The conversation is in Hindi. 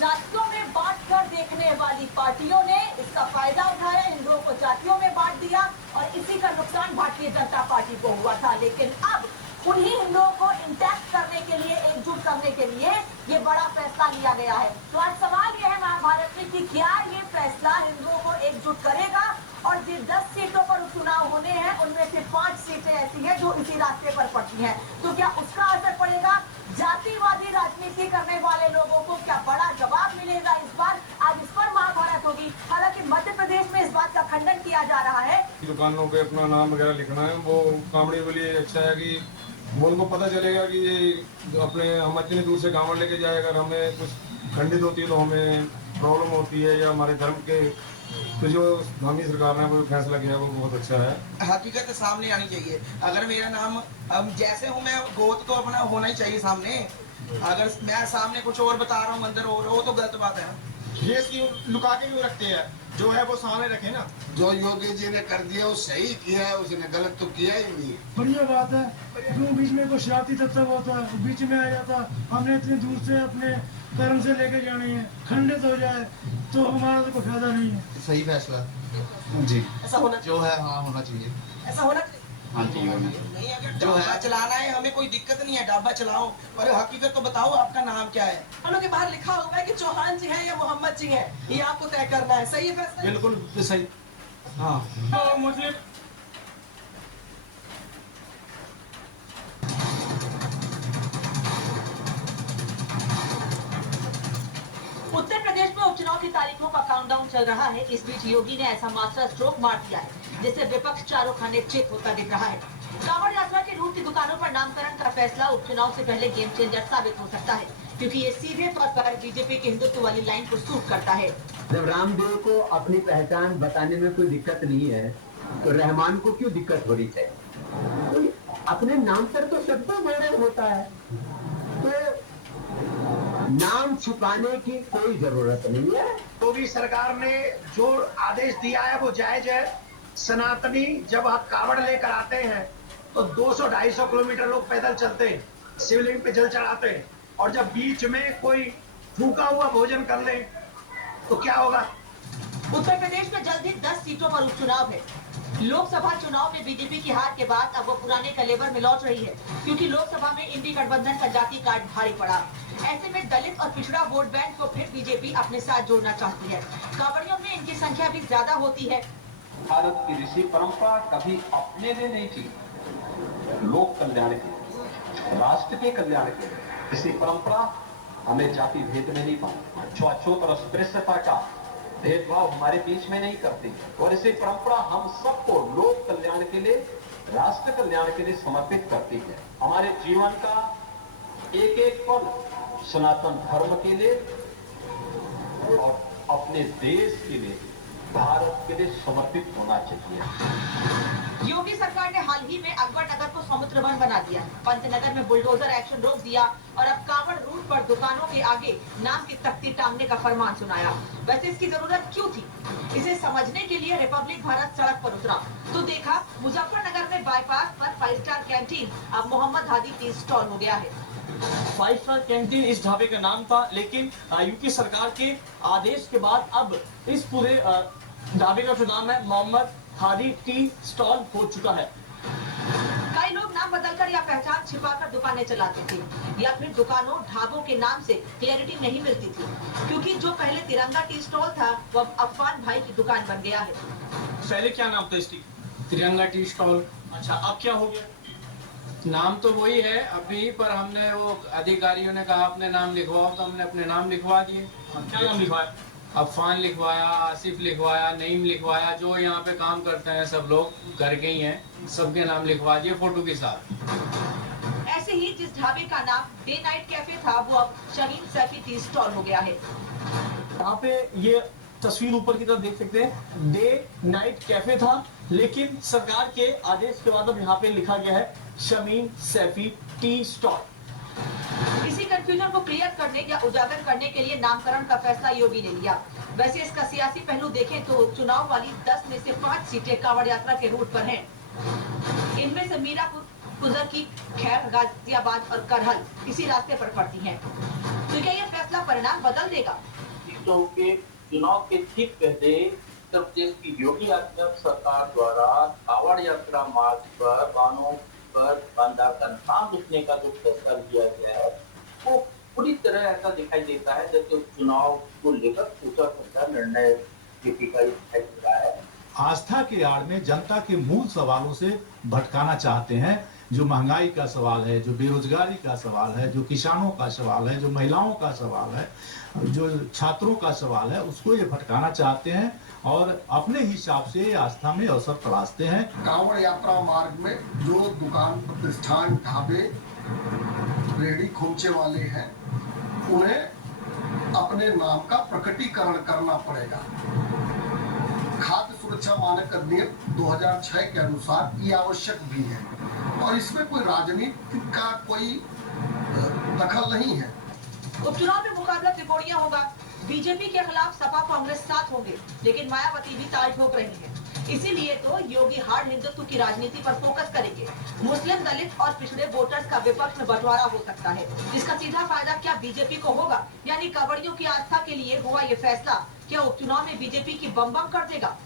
जातियों में बांटकर देखने वाली पार्टियों ने इसका फायदा उठाया, हिंदुओं को जातियों में बांट दिया और इसी का नुकसान भारतीय जनता पार्टी को हुआ था। लेकिन अब उन्हीं हिंदुओं को इंटैक्ट करने के लिए, एकजुट करने के लिए ये बड़ा फैसला लिया गया है। तो आज सवाल यह है महाभारत में कि क्या ये फैसला हिंदुओं को एकजुट करेगा, और जो 10 सीटों पर उपचुनाव होने हैं उनमें से 5 सीटें ऐसी हैं जो इसी रास्ते पर पड़ती हैं। तो क्या उसका असर पड़ेगा? जातिवादी राजनीति करने वाले लोगों को क्या बड़ा जवाब मिलेगा इस बार? आज इस पर महाभारत होगी। हालांकि मध्य प्रदेश में इस बात का खंडन किया जा रहा है। दुकानों पे अपना नाम वगैरह लिखना है, वो कामड़ी के लिए अच्छा है कि उनको पता चलेगा कि ये अपने हम इतनी दूर से कांवड़ लेके जाए, अगर हमें कुछ खंडित होती है तो हमें प्रॉब्लम होती है, या हमारे धर्म के तो जो धामी सरकार ने वो फैसला किया वो बहुत अच्छा है। हकीकत सामने आनी चाहिए। अगर मेरा नाम जैसे हूँ मैं, गोद तो अपना होना ही चाहिए सामने। अगर मैं सामने कुछ और बता रहा हूँ अंदर और वो तो गलत बात है। ये लुका के क्यों रखते हैं? जो है वो सामने रखे ना। जो योगी जी ने कर दिया वो सही किया है, उसने गलत तो किया ही नहीं। बढ़िया बात है। क्यों बीच में कोई शरारती तत्व होता है, बीच में आ जाता। हमने इतनी दूर से अपने धर्म से लेके जानी है, खंडित हो जाए तो हमारा तो कोई फायदा नहीं है। सही फैसला जी, ऐसा होना जो है हाँ होना चाहिए। ऐसा होना चाहिए। हाँ जी नहीं, अगर ढाबा चलाना है हमें कोई दिक्कत नहीं है, ढाबा चलाओ, पर हकीकत तो बताओ आपका नाम क्या है। हम लोग के बाहर लिखा हुआ है कि चौहान जी हैं या मोहम्मद जी हैं, ये आपको तय करना है। सही है फैसला? बिल्कुल सही। हाँ तो मुस्लिम उत्तर प्रदेश में उपचुनाव की तारीखों का काउंटडाउन चल रहा है। इस बीच योगी ने ऐसा मास्टर स्ट्रोक मार दिया है जिससे विपक्ष चारों खाने चित होता दिख रहा है। कांवड़ यात्रा के रूट की दुकानों पर नामकरण का फैसला उपचुनाव से पहले गेम चेंजर साबित हो सकता है, क्योंकि ये सीधे तौर पर बीजेपी के हिंदुत्व वाली लाइन को सूट करता है। जब रामदेव को अपनी पहचान बताने में कोई दिक्कत नहीं है तो रहमान को क्यों दिक्कत हो रही चाहिए? तो अपने नाम पर तो सबको गौरव होता है, तो नाम छुपाने की कोई जरूरत नहीं है। योगी सरकार ने जो आदेश दिया है वो जायज है। सनातनी जब आप कावड़ लेकर आते हैं तो 200-250 किलोमीटर लोग पैदल चलते हैं, शिवलिंग पे जल चढ़ाते हैं, और जब बीच में कोई फूका हुआ भोजन कर ले तो क्या होगा? उत्तर प्रदेश में जल्द ही 10 सीटों पर उपचुनाव है। लोकसभा चुनाव में बीजेपी की हार के बाद अब वो पुराने कलेवर में लौट रही है, क्योंकि लोकसभा में इंडी गठबंधन का जाति कार्ड भारी पड़ा। ऐसे में दलित और पिछड़ा वोट बैंक को फिर बीजेपी अपने साथ जोड़ना चाहती है। कांवड़ियों में इनकी संख्या भी ज्यादा होती है। भारत की ऋषि परंपरा कभी अपने लिए नहीं थी, लोक कल्याण के, राष्ट्र के कल्याण के। ऋषि परंपरा हमें जाति भेद में नहीं पाती, छुआछूत और अस्पृश्यता का भेदभाव हमारे बीच में नहीं करती, और इसी परंपरा हम सबको लोक कल्याण के लिए, राष्ट्र कल्याण के लिए समर्पित करती है। हमारे जीवन का एक एक पल सनातन धर्म के लिए और अपने देश के लिए, भारत के लिए समर्पित होना चाहिए। योगी सरकार ने हाल ही में अकबर नगर को समुद्र वन बना दिया। पंतनगर में बुलडोजर एक्शन रोक दिया और अब कांवड़ रूट पर दुकानों के आगे नाम की तख्ती टांगने का फरमान सुनाया। वैसे इसकी जरूरत क्यों थी? इसे समझने के लिए रिपब्लिक भारत सड़क पर उतरा तो देखा मुजफ्फरनगर में बाईपास पर 5 स्टार कैंटीन अब मोहम्मद हादी टी स्टॉल हो गया है। 5 स्टार कैंटीन इस ढाबे का नाम था, लेकिन यूपी सरकार के आदेश के बाद अब इस पूरे ढाबे का जो नाम है मोहम्मद हादी टी स्टॉल हो चुका है। कई लोग नाम बदलकर या पहचान छिपाकर दुकानें चलाते थे, या फिर दुकानों ढाबों के नाम से क्लैरिटी नहीं मिलती थी, क्योंकि जो पहले तिरंगा टी स्टॉल था वो अब अफवान भाई की दुकान बन गया है। पहले क्या नाम था इसकी? तिरंगा टी स्टॉल। अच्छा, अब क्या हो गया? नाम तो वही है अभी, पर हमने वो अधिकारियों ने कहा अपने नाम लिखवाओ तो हमने अपने नाम लिखवा दिए। क्या नाम लिखवाया? अफान लिखवाया, आसिफ लिखवाया, नईम लिखवाया। जो यहाँ पे काम करते हैं सब लोग घर के ही हैं, सबके नाम लिखवा दिए फोटो के साथ। ऐसे ही जिस ढाबे का नाम डे नाइट कैफे था वो अब शहीन सैफी टी स्टॉल हो गया है। यहाँ पे ये तस्वीर ऊपर की तरफ देख सकते हैं, डे नाइट कैफे था, लेकिन सरकार के आदेश के बाद अब यहाँ पे लिखा गया है शमीन सैफी टी स्टॉल। इसी कंफ्यूजन को क्लियर करने या उजागर करने के लिए नामकरण का फैसला योगी ने लिया। वैसे इसका सियासी पहलू देखें तो चुनाव वाली 10 में से 5 सीटें कांवड़ यात्रा के रूट पर हैं। इनमें से मीरापुर, कुजर की, खैर, गाजियाबाद और करहल इसी रास्ते पर पड़ती हैं। तो क्या यह फैसला परिणाम बदल देगा। सीटों के चुनाव के ठीक पहले उत्तर प्रदेश की योगी आदित्यनाथ सरकार द्वारा कावड़ यात्रा मार्ग पर वाहनों पर दुकानदार का नाम लिखने का जो फैसला लिया गया है वो पूरी तरह ऐसा दिखाई देता है जैसे उस चुनाव को लेकर सोचा समझा निर्णय बीजेपी का दिखाई दे रहा है। आस्था की आड़ में जनता के मूल सवालों से भटकाना चाहते हैं। जो महंगाई का सवाल है, जो बेरोजगारी का सवाल है, जो किसानों का सवाल है, जो महिलाओं का सवाल है, जो छात्रों का सवाल है, उसको ये भटकाना चाहते हैं और अपने हिसाब से आस्था में अवसर तलाशते हैं। कांवड़ यात्रा मार्ग में जो दुकान, प्रतिष्ठान, ढाबे, रेहड़ी खोमचे वाले हैं उन्हें अपने नाम का प्रकटीकरण करना पड़ेगा। खाद्य सुरक्षा मानक अधिनियम 2006 के अनुसार ये आवश्यक भी है और इसमें कोई राजनीति का कोई दखल नहीं है। उपचुनाव में मुकाबला त्रिकोणीय होगा। बीजेपी के खिलाफ सपा कांग्रेस साथ होंगे, लेकिन मायावती भी ताल ठोक रही है। इसीलिए तो योगी हार्ड हिंदुत्व की राजनीति पर फोकस करेंगे। मुस्लिम, दलित और पिछड़े वोटर्स का विपक्ष में बंटवारा हो सकता है। इसका सीधा फायदा क्या बीजेपी को होगा, यानी कांवड़ियों की आस्था के लिए हुआ ये फैसला क्या उपचुनाव में बीजेपी की बम कर देगा?